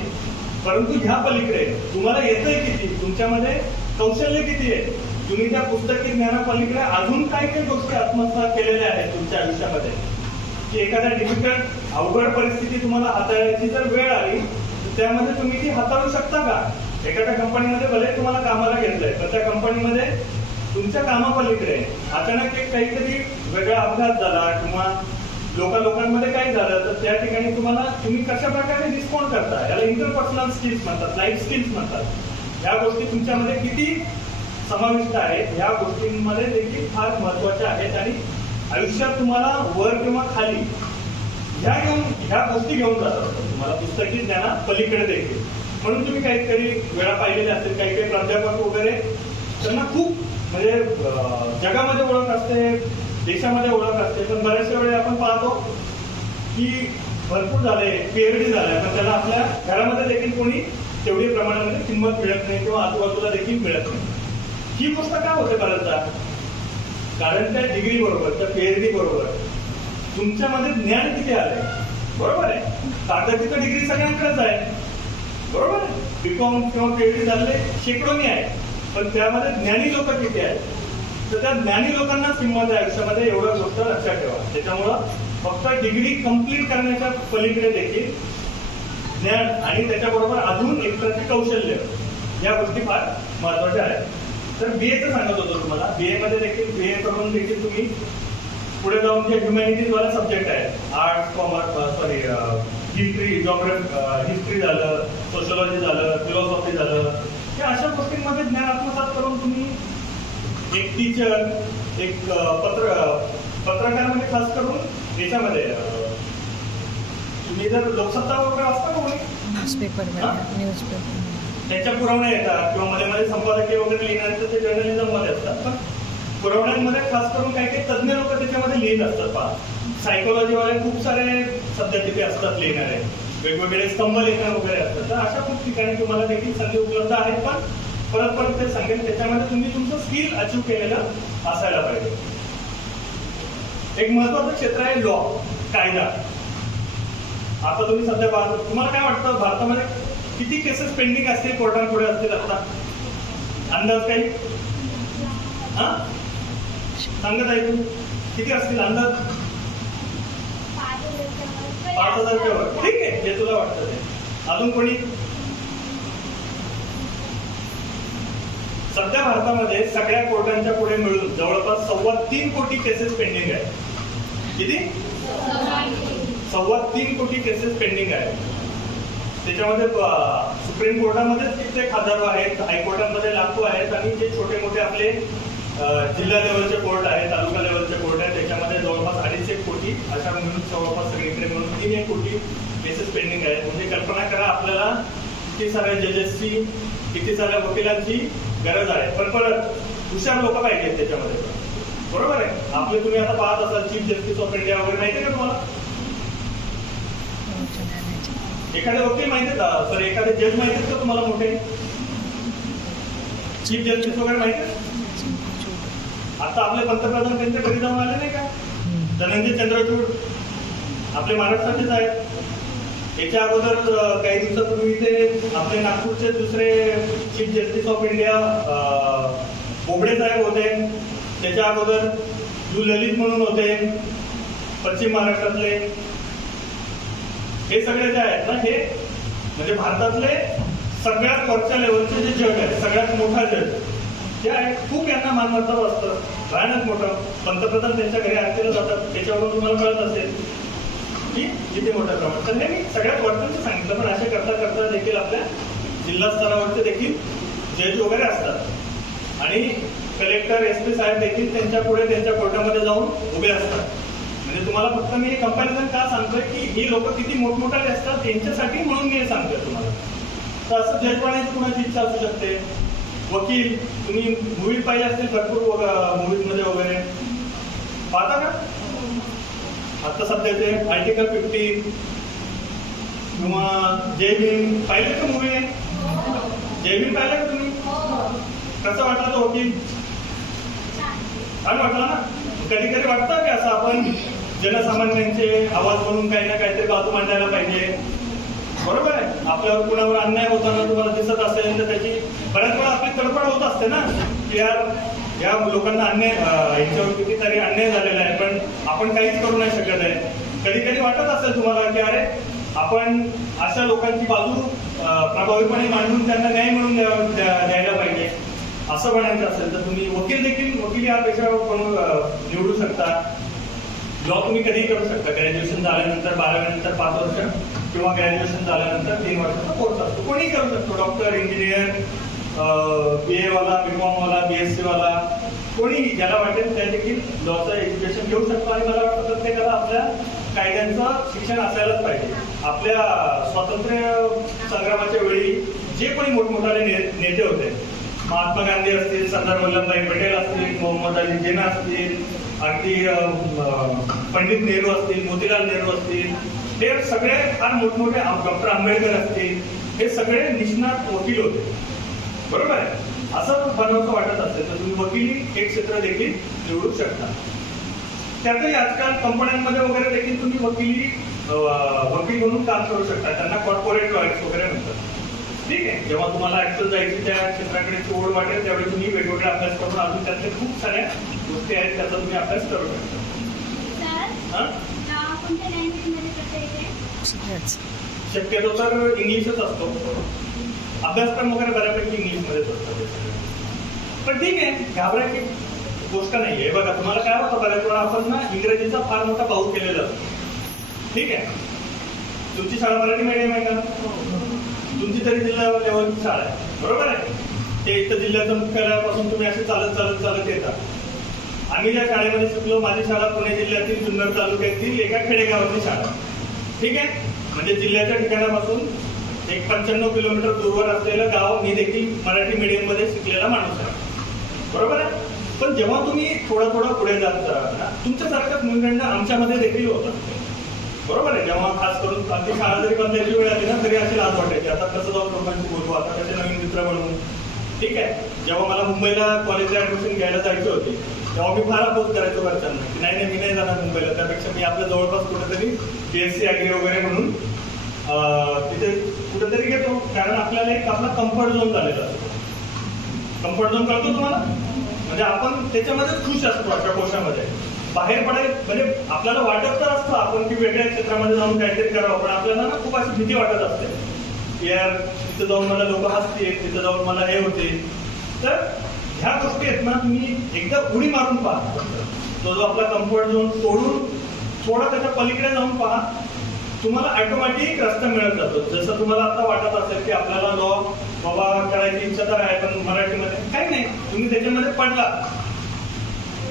परंतु ह्या पलीकडे तुम्हाला येतंय किती, तुमच्यामध्ये कौशल्य किती आहे, तुम्ही त्या पुस्तकी ज्ञानापलीकडे अजून काय काही गोष्टी आत्मसात केलेल्या आहेत तुमच्या आयुष्यामध्ये, की एखाद्या डिफिकल्ट अवघड परिस्थिती तुम्हाला हाताळण्याची जर वेळ आली तर त्यामध्ये तुम्ही ती हाताळू शकता का. एखाद्या कंपनीमध्ये भले तुम्हाला कामाला घेतलंय पण त्या कंपनीमध्ये तुमच्या कामापलीकडे अचानक एक काहीतरी वेगळा अपघात झाला किंवा लोकांमध्ये काय झालं तर त्या ठिकाणी तुम्ही कशा प्रकारे रिस्पॉन्ड करता, याला इंटरपर्सनल स्किल्स म्हणतात, लाईफ स्किल्स म्हणतात. ह्या गोष्टी तुमच्यामध्ये किती समाविष्ट आहेत ह्या गोष्टींमध्ये देखील फार महत्वाच्या आहेत. आणि आयुष्यात तुम्हाला वर किंवा खाली ह्या गोष्टी घेऊन जातात तुम्हाला पुस्तकी ज्ञाना पलीकडे देखील. म्हणून तुम्ही काही वेळा पाहिलेले असेल काही प्राध्यापक वगैरे त्यांना खूप म्हणजे जगामध्ये ओळख असते, देशामध्ये ओळख असते, पण बऱ्याचशा वेळी आपण पाहतो की भरपूर झाले, PhD झाले, पण त्याला आपल्या घरामध्ये देखील कोणी तेवढी प्रमाणामध्ये किंमत मिळत नाही किंवा आजूबाजूला देखील मिळत नाही. ही गोष्ट का होते बऱ्याचदा? कारण त्या डिग्री बरोबर, त्या PhD बरोबर तुमच्यामध्ये ज्ञान किती आलंय. बरोबर आहे, कागदाची तर डिग्री सगळ्यांकडेच आहे, बरोबर आहे, BCom किंवा PhD झालेले शेकडोनी आहे, पण त्यामध्ये ज्ञानी लोक किती आहेत. तर त्या ज्ञानी लोकांना किंमत आहे आयुष्यामध्ये, एवढं गोष्ट लक्षात ठेवा. त्याच्यामुळं फक्त डिग्री कंप्लीट करण्याच्या पलीकडे देखील ज्ञान आणि त्याच्याबरोबर अजून एक प्रकारचे कौशल्य या गोष्टी फार महत्वाच्या आहेत. तर BAचं सांगत होतो तुम्हाला, BA मध्ये देखील BA करून देखील तुम्ही पुढे जाऊन जे ह्युमॅनिटीज वाले सब्जेक्ट आहेत, arts, commerce, history, geography, history झालं, सोशलॉजी झालं, फिलॉसॉफी झालं, या अशा गोष्टींमध्ये ज्ञान आत्मसात करून तुम्ही एक टीचर, एक पत्रकार म्हणजे खास करून याच्यामध्ये तुम्ही जर लोकसत्ता वगैरे असता का कोणी न्यूजपेपर त्यांच्या पुरवण्या येतात किंवा मध्ये संपादकीय वगैरे लिहिणारे ते जर्नलिझम मध्ये असतात. पण पुरवण्यांमध्ये खास करून काही तज्ञ लोक त्याच्यामध्ये लिहित असतात. पहा, सायकोलॉजीवाले खूप सारे सध्या तिथे असतात लिहिणारे, वेगवेगळे स्तंभ लेखन वगैरे असतात. तर अशा खूप ठिकाणी तुम्हाला देखील संधी उपलब्ध आहेत. पण परत ते सांगेल त्याच्यामध्ये तुम्ही तुमचं स्किल अचीव केलेलं असायला पाहिजे. एक महत्वाचं क्षेत्र आहे लॉ, कायदा. आता तुम्ही सध्या पाहता, तुम्हाला काय वाटतं भारतामध्ये किती केसेस पेंडिंग असतील, कोर्टांपुढे असतील आता अंदाज काही सांगत आहे तुम्ही किती असतील अंदाज? 5,000च्या वर. ठीक आहे, जे तुला वाटतं ते. अजून कोणी? सध्या भारतामध्ये सगळ्या कोर्टांच्या पुढे मिळून जवळपास 3.25 कोटी केसेस पेंडिंग आहे. किती? 3.25 कोटी केसेस पेंडिंग आहे. त्याच्यामध्ये सुप्रीम कोर्टामध्ये कित्येक हजारो आहेत, हायकोर्टामध्ये लाखो आहेत, आणि जे छोटे मोठे आपले जिल्हा लेवलचे कोर्ट आहेत, तालुका लेवलचे कोर्ट आहेत, त्याच्यामध्ये जवळपास 2.5 कोटी अशा मिळून जवळपास सगळीकडे मिळून 3 कोटी केसेस पेंडिंग आहेत. म्हणजे कल्पना करा आपल्याला किती साऱ्या जजेसची, किती साऱ्या वकिलांची गरज आहे. पण परत हुशार लोक पाहिजेत त्याच्यामध्ये, बरोबर आहे. आपले तुम्ही आता पाहत असाल चीफ जस्टिस ऑफ इंडिया वगैरे माहिती आहे का तुम्हाला? एखादे वकील माहिती आहे का? सर एखादे जज माहिती आहेत का तुम्हाला? मोठे चीफ जस्टिस वगैरे माहिती आहे? आता आपले पंतप्रधान त्यांच्या घरी जाऊन आले नाही का? धनंजय चंद्रचूड आपले महाराष्ट्राचेच आहेत. याच्या अगोदर काही दिवसापूर्वी ते आपले नागपूरचे दुसरे chief justice of India Bobde साहेब होते. त्याच्या अगोदर ललित म्हणून होते पश्चिम महाराष्ट्रातले. हे सगळे जे आहेत ना, हे म्हणजे भारतातले सगळ्यात वरच्या लेवलचे जे जज आहेत, सगळ्यात मोठा जज ते आहे. खूप यांना मानमर्तब असतं, भयानक मोठं. पंतप्रधान त्यांच्या घरी आरतीला जातात, त्याच्यावरून तुम्हाला कळत असेल. की किती मोठ्या प्रमाणात. तर हे मी सगळ्यात वरतून सांगितलं, पण असे करता करता देखील आपल्या जिल्हा स्तरावरती देखील जज वगैरे असतात आणि कलेक्टर SP साहेब देखील त्यांच्या पुढे त्यांच्या कोर्टामध्ये जाऊन उभे असतात. म्हणजे तुम्हाला फक्त मी हे कंपॅरिझन का सांगतोय की ही लोक किती मोठमोठाले असतात त्यांच्यासाठी, म्हणून मी हे सांगतोय तुम्हाला. तर असं जज बनण्याची कुणाची इच्छा असू शकते. वकील, तुम्ही मूवी पाहिले असतील भरपूर मूवीज मध्ये वगैरे पाहता का? आता सध्याचे आर्टिकल 50 किंवा जय भीम पाहिले का मूवी आहे? जय भीम पाहिलं का तुम्ही? कसं वाटलं तो वकील? छान वाटला ना? कधी कधी वाटतं की असं आपण जनसामान्यांचे आवाज म्हणून काही ना काहीतरी बाजू मांडायला पाहिजे. बरोबर आहे. आपल्यावर कुणावर अन्याय होताना तुम्हाला दिसत असेल तर त्याची बऱ्याच वेळा आपली तडफड होत असते ना, की यार या लोकांना अन्याय, यांच्यावर कितीतरी अन्याय झालेला आहे पण आपण काहीच करू नाही शकत आहे. कधी कधी वाटत असेल तुम्हाला की अरे आपण अशा लोकांची बाजू प्रभावीपणे मांडून त्यांना न्याय म्हणून द्यायला पाहिजे. असं बनायचं असेल तर तुम्ही वकील देखील, वकील या पेशा निवडू शकता. लॉ तुम्ही कधीही करू शकता. ग्रॅज्युएशन झाल्यानंतर 12वी नंतर 5 वर्ष किंवा ग्रॅज्युएशन झाल्यानंतर 3 वर्षाचा कोर्स असतो. कोणीही करू शकतो. डॉक्टर, इंजिनियर, BA वाला, BCom वाला, BSc वाला, कोणीही ज्याला वाटेल त्या देखील लॉचं एज्युकेशन घेऊ शकतो. आणि मला वाटतं प्रत्येकाला आपल्या कायद्यांचं शिक्षण असायलाच पाहिजे. आपल्या स्वातंत्र्य संग्रामाच्या वेळी जे कोणी मोठमोठाले नेते होते, महात्मा गांधी असतील, सरदार वल्लभभाई पटेल असतील, मोहम्मद अली जिना असतील, अगदी पंडित नेहरू असतील, मोतीलाल नेहरू असतील, हे सगळे फार मोठमोठे, डॉक्टर आंबेडकर असतील, हे सगळे निष्णात वकील होते. बरोबर आहे. असं बनवायचं वाटत असेल तर तुम्ही वकिली एक क्षेत्र देखील निवडू शकता. त्यातही आजकाल कंपन्यांमध्ये वगैरे देखील तुम्ही वकील म्हणून काम करू शकता. त्यांना कॉर्पोरेट लॉयर्स वगैरे म्हणतात. ठीक आहे. जेव्हा तुम्हाला ऍक्च्युअल जायची त्या क्षेत्राकडे ओढ वाटेल त्यावेळी तुम्ही वेगवेगळे अभ्यास करून अजून त्यातले खूप साऱ्या गोष्टी आहेत त्याचा तुम्ही अभ्यास करू शकता. शक्यतो तर इंग्लिशच असतो. अभ्यासक्रम वगैरे बऱ्यापैकी इंग्लिशमध्येच असतात. पण ठीक आहे, घाबरायची गोष्ट नाहीये. बघा तुम्हाला काय होतं, बऱ्याच वेळा आपण ना इंग्रजीचा फार मोठा पाऊल केलेला असतो. ठीक आहे. तुमची शाळा मराठी मीडियम आहे का? तुमची तरी जिल्हा लेवलची शाळा आहे. बरोबर आहे. ते इथं जिल्ह्याच्या मुख्यालयापासून तुम्ही असे चालत चालत चालत येता. आम्ही ज्या शाळेमध्ये शिकलो, माझी शाळा पुणे जिल्ह्यातील जुन्नर तालुक्यातील एका खेडेगावाची शाळा. ठीक आहे. म्हणजे जिल्ह्याच्या ठिकाणापासून एक 95 किलोमीटर दूरवर असलेलं गाव. मी देखील मराठी मीडियम मध्ये शिकलेला माणूस आहे. बरोबर आहे. पण जेव्हा तुम्ही थोडं थोडं पुढे जाता ना, तुमच्यासारखंच मुलगंड आमच्यामध्ये देखील होतं. बरोबर आहे. जेव्हा खास करून अगदी शाळा जरी बदलायची वेळ आली ना तरी अशी लाज वाटायची. आता कसं जाऊन लोकांशी बोलू, आता कसे नवीन मित्र बनवू. ठीक आहे. जेव्हा मला मुंबईला कॉलेजला ऍडमिशन घ्यायला जायची होती तेव्हा मी फार अपोज करायचो घरच्यांना की नाही मी नाही जाणार मुंबईला, त्यापेक्षा मी आपल्या जवळपास कुठेतरी BSc ऍग्री वगैरे म्हणून तिथे कुठेतरी घेतो. कारण आपल्याला एक आपला कम्फर्ट झोन झालेला असतो. कम्फर्ट झोन कळतो तुम्हाला? म्हणजे आपण त्याच्यामध्ये खुश असतो. अशा कोशामध्ये बाहेर पडायला म्हणजे आपल्याला वाटत तर असतं आपण की वेगळ्या क्षेत्रामध्ये जाऊन काहीतरी करावं, पण आपल्याला ना खूप अशी भीती वाटत असते की यार तिथं जाऊन मला लोक हसतील, तिथं जाऊन मला हे होतील. तर ह्या गोष्टी आहेत ना, तुम्ही एकदा उडी मारून पहा. तो जो आपला कम्फर्ट झोन सोडून थोडा त्याच्या पलीकडे जाऊन पहा, तुम्हाला ऑटोमॅटिक रस्ता मिळत जातो. जसं तुम्हाला आता वाटत असेल की आपल्याला लॉ बाबा करायची इच्छा तर आहे पण मराठीमध्ये काही नाही, तुम्ही त्याच्यामध्ये पडला.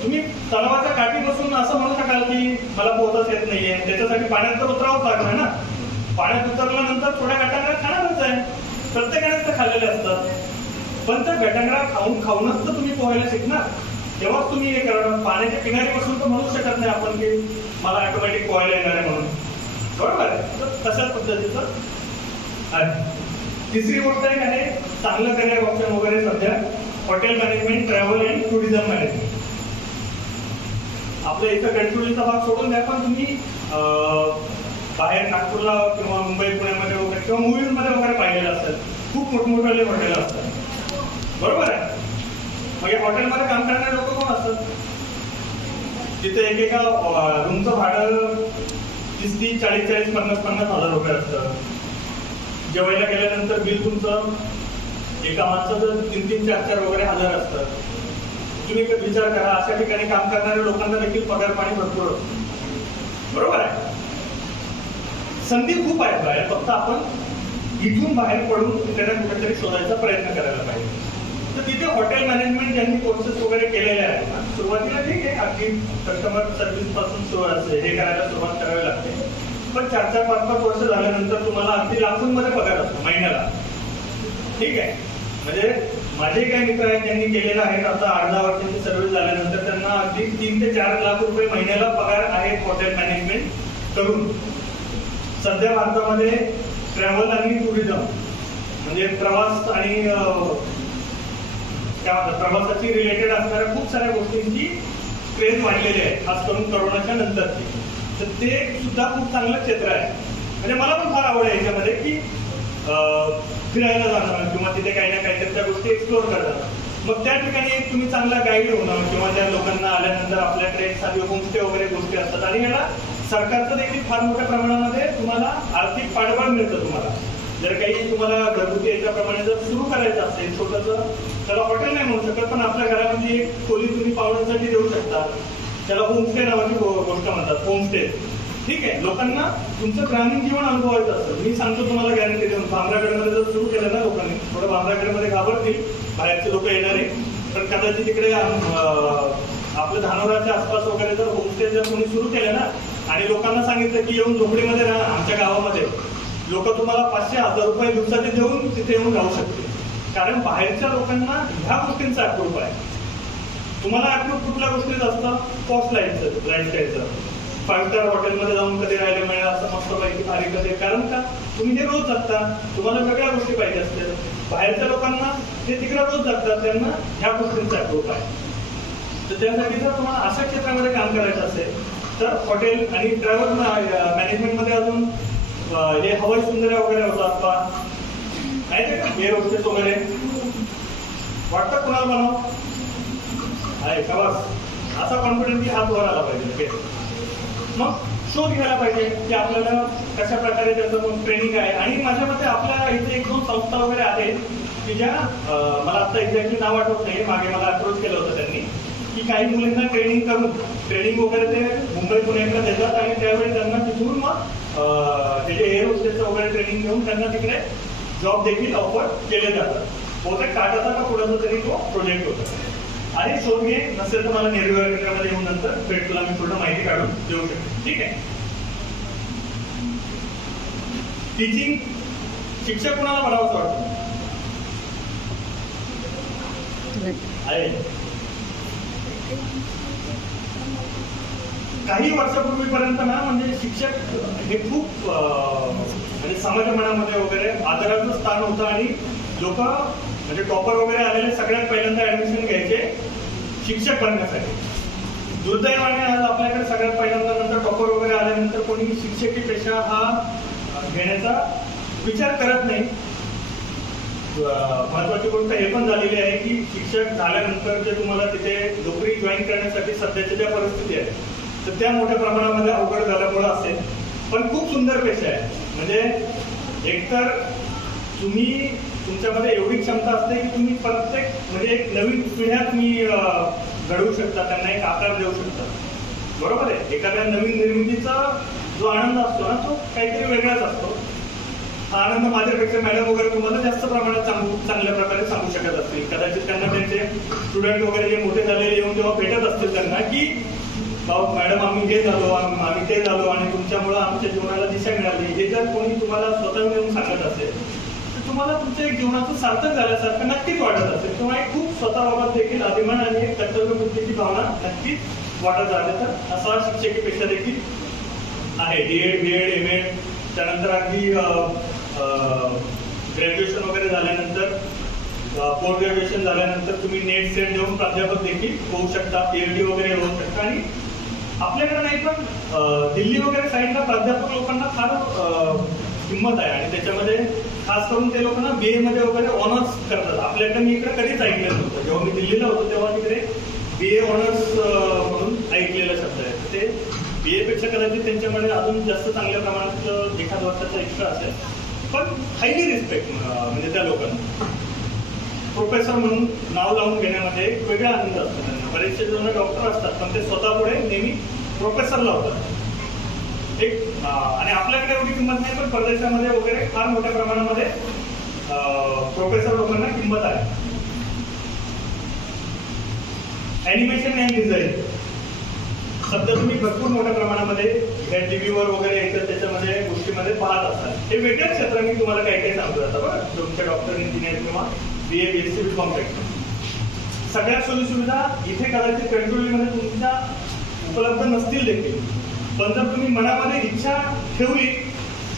तुम्ही तलावाच्या काठी बसून असं म्हणू शकाल की मला पोहताच येत नाहीये, त्याच्यासाठी पाण्यात तर उतरावंच लागणार ना. पाण्यात उतरल्यानंतर थोड्या गटांगळा खाणारच आहे. प्रत्येकानेच तर खाल्लेले असतात. पण त्या गटांगळा खाऊनच तर तुम्ही पोहायला शिकणार. तेव्हाच तुम्ही हे करा. पाण्याच्या किनारी बसून तर म्हणू शकत नाही आपण की मला ऑटोमॅटिक पोहायला येणार आहे म्हणून. बरोबर आहे. तर तशाच पद्धतीचं आहे. तिसरी गोष्ट एक आहे चांगलं करिअर ऑप्शन वगैरे सध्या hotel management, travel and tourism management. आपल्या इथं गडचिरोलीचा भाग सोडून द्या, पण तुम्ही बाहेर नागपूरला किंवा मुंबई पुण्यामध्ये वगैरे किंवा मूव्हीज मध्ये वगैरे पाहिलेलं असेल, खूप मोठमोठे हॉटेल असतात. बरोबर आहे. मग या हॉटेलमध्ये काम करणारे लोक कोण असतात? तिथे एकेका रूमचं भाडं 30, 40, 50 हजार रुपये असतं. जेवायला गेल्यानंतर बिल तुमचं एका माणसाचं 3, 4 वगैरे हजार असतं. तुम्ही विचार करा, अशा ठिकाणी काम करणाऱ्या लोकांना देखील पगार पाणी भरपूर असतं. बरोबर आहे. संधी खूप आहेत बाहेर, फक्त आपण इथून बाहेर पडून त्यांना कुठेतरी शोधायचा प्रयत्न करायला पाहिजे. तर तिथे हॉटेल मॅनेजमेंट ज्यांनी कोर्सेस वगैरे केलेले आहेत ना, सुरुवातीला ठीक आहे, अगदी कस्टमर सर्व्हिस पासून हे करायला सुरुवात करावी लागते. पण 4-4, 5-5 वर्ष झाल्यानंतर तुम्हाला अगदी लाखोंमध्ये पगार असतो महिन्याला. ठीक आहे, म्हणजे माझे काही मित्र आहेत त्यांनी केलेलं आहे, आता 8-10 वर्षांची सर्व्हिस झाल्यानंतर त्यांना अगदी 3 ते 4 लाख रुपये महिन्याला पगार आहे हॉटेल मॅनेजमेंट करून. सध्या भारतामध्ये ट्रॅव्हल आणि टुरिझम म्हणजे प्रवास आणि प्रवासाची रिलेटेड असणाऱ्या खूप साऱ्या गोष्टींची क्रेज वाढलेली आहे, खास करून करोनाच्या नंतरची. तर ते सुद्धा खूप चांगलं क्षेत्र आहे. म्हणजे मला पण फार आवड आहे याच्यामध्ये की फिरायला जाणं किंवा तिथे काही ना काहीतरी त्या गोष्टी एक्सप्लोर करणं. मग त्या ठिकाणी एक तुम्ही चांगला गाईड होणं किंवा त्या लोकांना आल्यानंतर आपल्याकडे साधी होमस्टे वगैरे गोष्टी असतात आणि याला सरकारचं देखील फार मोठ्या प्रमाणामध्ये तुम्हाला आर्थिक पाठबळ मिळतं. तुम्हाला जर काही तुम्हाला घरगुती याच्याप्रमाणे जर सुरू करायचं असेल छोटंसं, त्याला हॉटेल नाही म्हणू शकत, पण आपल्या घरामध्ये एक खोली तुम्ही पाहुण्यांसाठी देऊ शकता. त्याला होमस्टे नावाची गोष्ट म्हणतात, होमस्टे. ठीक आहे, लोकांना तुमचं ग्रामीण जीवन अनुभवायचं असतं. मी सांगतो तुम्हाला गॅरंटी देऊन, भामरागडमध्ये जर सुरू केलं ना लोकांनी, थोडं भामरागडमध्ये घाबरतील बाहेरचे लोक येणारे, पण कदाचित तिकडे आपल्या धानोराच्या आसपास वगैरे जर होमस्टे जर कोणी सुरू केलं ना आणि लोकांना सांगितलं की येऊन झोपडीमध्ये राहा आमच्या गावामध्ये, लोक तुम्हाला 500-1000 रुपये दिवसाचे देऊन तिथे येऊन राहू शकते. कारण बाहेरच्या लोकांना ह्या गोष्टींचा अप्रूप आहे. तुम्हाला अप्रूप कुठल्या गोष्टीच असतं? कॉस्ट लाईफस्टाईलचं. 5 स्टार हॉटेलमध्ये जाऊन कधी राहायला मिळेल असं मस्तपैकी भारी कधी. कारण का तुम्ही हे रोज जगता, तुम्हाला वेगळ्या गोष्टी पाहिजे असतील. बाहेरच्या लोकांना ते तिकडे रोज जगतात, त्यांना ह्या गोष्टींचा अप्रूप आहे. तर त्यासाठी जर तुम्हाला अशा क्षेत्रामध्ये काम करायचं असेल तर हॉटेल आणि ट्रॅव्हल मॅनेजमेंटमध्ये अजून हे हवाई सुंदर्या वगैरे होतात का नाही का, एअर होस्टेस वगैरे वाटतं कुणाला बनव आहे का? बस असा कॉन्फिडन्सली हात वर आला पाहिजे. मग शोध घ्यायला पाहिजे की आपल्याला कशा प्रकारे त्याचं ट्रेनिंग आहे. आणि माझ्या मते आपल्या इथे 1-2 संस्था वगैरे आहेत की ज्या मला आता एक्झॅक्टली नाव आठवत नाही, मागे मला अप्रोच केलं होतं त्यांनी की काही मुलींना ट्रेनिंग वगैरे ते मुंबई पुण्याकडे देतात आणि त्यावेळी त्यांना तिथून मग ते जे एअर होस्टेसचं वगैरे ट्रेनिंग घेऊन त्यांना तिकडे जॉब देखील ऑफर केले जातात. बहुतेक टाटाचा का पुढचा तरी तो प्रोजेक्ट होता. आणि शोध घे, नसेल तर मला निर्विवाह केंद्रामध्ये येऊन नंतर भेट तुला मी पूर्ण माहिती काढून देऊ शकतो. ठीक आहे. टीचिंग, शिक्षक कोणाला बनावंसं वाटतं? आहे काही वर्षापूर्वीपर्यंत ना, म्हणजे शिक्षक हे खूप म्हणजे समाज मनामध्ये वगैरे आदराचं स्थान होतं आणि लोक म्हणजे टॉपर वगैरे आलेले सगळ्यात पहिल्यांदा ऍडमिशन घ्यायचे शिक्षक बनण्यासाठी. दुर्दैवाने आज आपल्याकडे सगळ्यात पहिल्यांदा नंतर टॉपर वगैरे आल्यानंतर कोणी शिक्षकी पेशा हा घेण्याचा विचार करत नाही. महत्वाची गोष्ट हे पण झालेली आहे की शिक्षक झाल्यानंतर जे तुम्हाला तिथे नोकरी जॉईन करण्यासाठी सध्याच्या ज्या परिस्थिती आहे तर त्या मोठ्या प्रमाणामध्ये अवघड झाल्यामुळे असेल. पण खूप सुंदर पेशा आहे. म्हणजे एकतर तुम्ही तुमच्यामध्ये एवढी क्षमता असते की तुम्ही प्रत्येक म्हणजे एक नवीन पिढ्या तुम्ही घडवू शकता, त्यांना एक आकार देऊ शकता. बरोबर आहे. एखाद्या नवीन निर्मितीचा जो आनंद असतो ना तो काहीतरी वेगळाच असतो. हा आनंद माझ्यापेक्षा मॅडम वगैरे तुम्हाला जास्त प्रमाणात चांगल्या प्रकारे सांगू शकत असतील. कदाचित त्यांना त्यांचे स्टुडंट वगैरे जे मोठे झालेले येऊन जेव्हा भेटत असतील त्यांना की मॅडम आम्ही हे झालो, आम्ही ते झालो आणि तुमच्यामुळे आमच्या जीवनाला दिशा मिळाली, हे जर कोणी तुम्हाला स्वतः येऊन सांगत असेल तर तुम्हाला तुमच्या एक जीवनाचं सार्थक झाल्यासारखं नक्कीच वाटत असेल किंवा एक खूप स्वतःबाबत देखील अभिमान आणि एक कर्तव्यबुद्धीची भावना नक्कीच वाटत राहते. तर असा शिक्षकी पेशा देखील आहे. डीएड, बीएड, एमएड, त्यानंतर अगदी ग्रॅज्युएशन वगैरे झाल्यानंतर पोस्ट ग्रॅज्युएशन झाल्यानंतर तुम्ही नेट सेट देऊन प्राध्यापक देखील होऊ शकता, पीएचडी वगैरे होऊ शकता. आणि आपल्याकडे नाही पण दिल्ली वगैरे साईडला प्राध्यापक लोकांना फार किंमत आहे आणि त्याच्यामध्ये खास करून ते लोकांना बीए मध्ये वगैरे ऑनर्स करतात. आपल्याकडे मी इकडे कधीच ऐकलेलं नव्हतं. जेव्हा मी दिल्लीला होतो तेव्हा तिकडे बीए ऑनर्स म्हणून ऐकलेला शब्द आहे. ते बीए पेक्षा कदाचित त्यांच्याकडे अजून जास्त चांगल्या प्रमाणात एखाद वर्षाचा एक्स्ट्रा असेल. पण हायली रिस्पेक्ट म्हणजे त्या लोकांना प्रोफेसर म्हणून नाव लावून घेण्यामध्ये एक वेगळा आनंद असतो त्यांना. बरेचसे जण डॉक्टर असतात पण ते स्वतः पुढे नेहमी प्रोफेसर लावतात. आणि आपल्याकडे एवढी किंमत नाही, पण परदेशामध्ये वगैरे फार मोठ्या प्रमाणामध्ये प्रोफेसर लोकांना किंमत आहे. ॲनिमेशन अँड डिझाईन सध्या तुम्ही भरपूर मोठ्या प्रमाणामध्ये या टीव्हीवर वगैरे येतात, त्याच्यामध्ये गोष्टीमध्ये पाहत असतात. हे वेगळ्या क्षेत्र मी तुम्हाला काही काही सांगतो आता बघा, तुमच्या डॉक्टर, इंजिनियर किंवा BA BSc BCom सगळ्या सोयी सुविधा इथे कदाचित गडचिरोलीमध्ये तुमच्या उपलब्ध नसतील देखील, पण जर तुम्ही मनामध्ये इच्छा ठेवली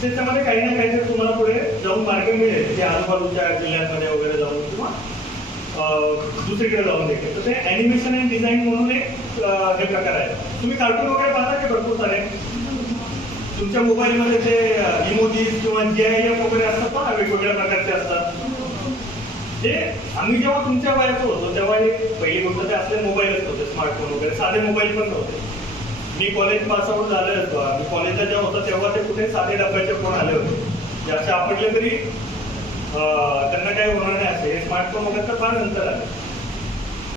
त्याच्यामध्ये काही ना काहीतरी तुम्हाला पुढे जाऊन मार्ग मिळेल, की आजूबाजूच्या जिल्ह्यांमध्ये वगैरे जाऊन किंवा दुसरीकडे जाऊन देखील. तर ते ॲनिमेशन अँड डिझाईन म्हणून एक हे प्रकार आहे. तुम्ही कार्टून वगैरे पाहता की भरपूर सारे तुमच्या मोबाईलमध्ये ते इमोजीज किंवा GIF वगैरे असतात पहा, वेगवेगळ्या प्रकारचे असतात. ते आम्ही जेव्हा तुमच्या वयाचं होतो तेव्हा हे पहिली गोष्ट ते असले मोबाईलच नव्हते, स्मार्टफोन वगैरे साधे मोबाईल पण नव्हते. मी कॉलेज पासआउट झाले होतो, मी कॉलेजला जेव्हा होतो तेव्हा ते कुठे साधे डब्याचे फोन आले होते, जे असे आपटले तरी त्यांना काही होणार नाही असे. हे स्मार्टफोन वगैरे तर फार नंतर आले.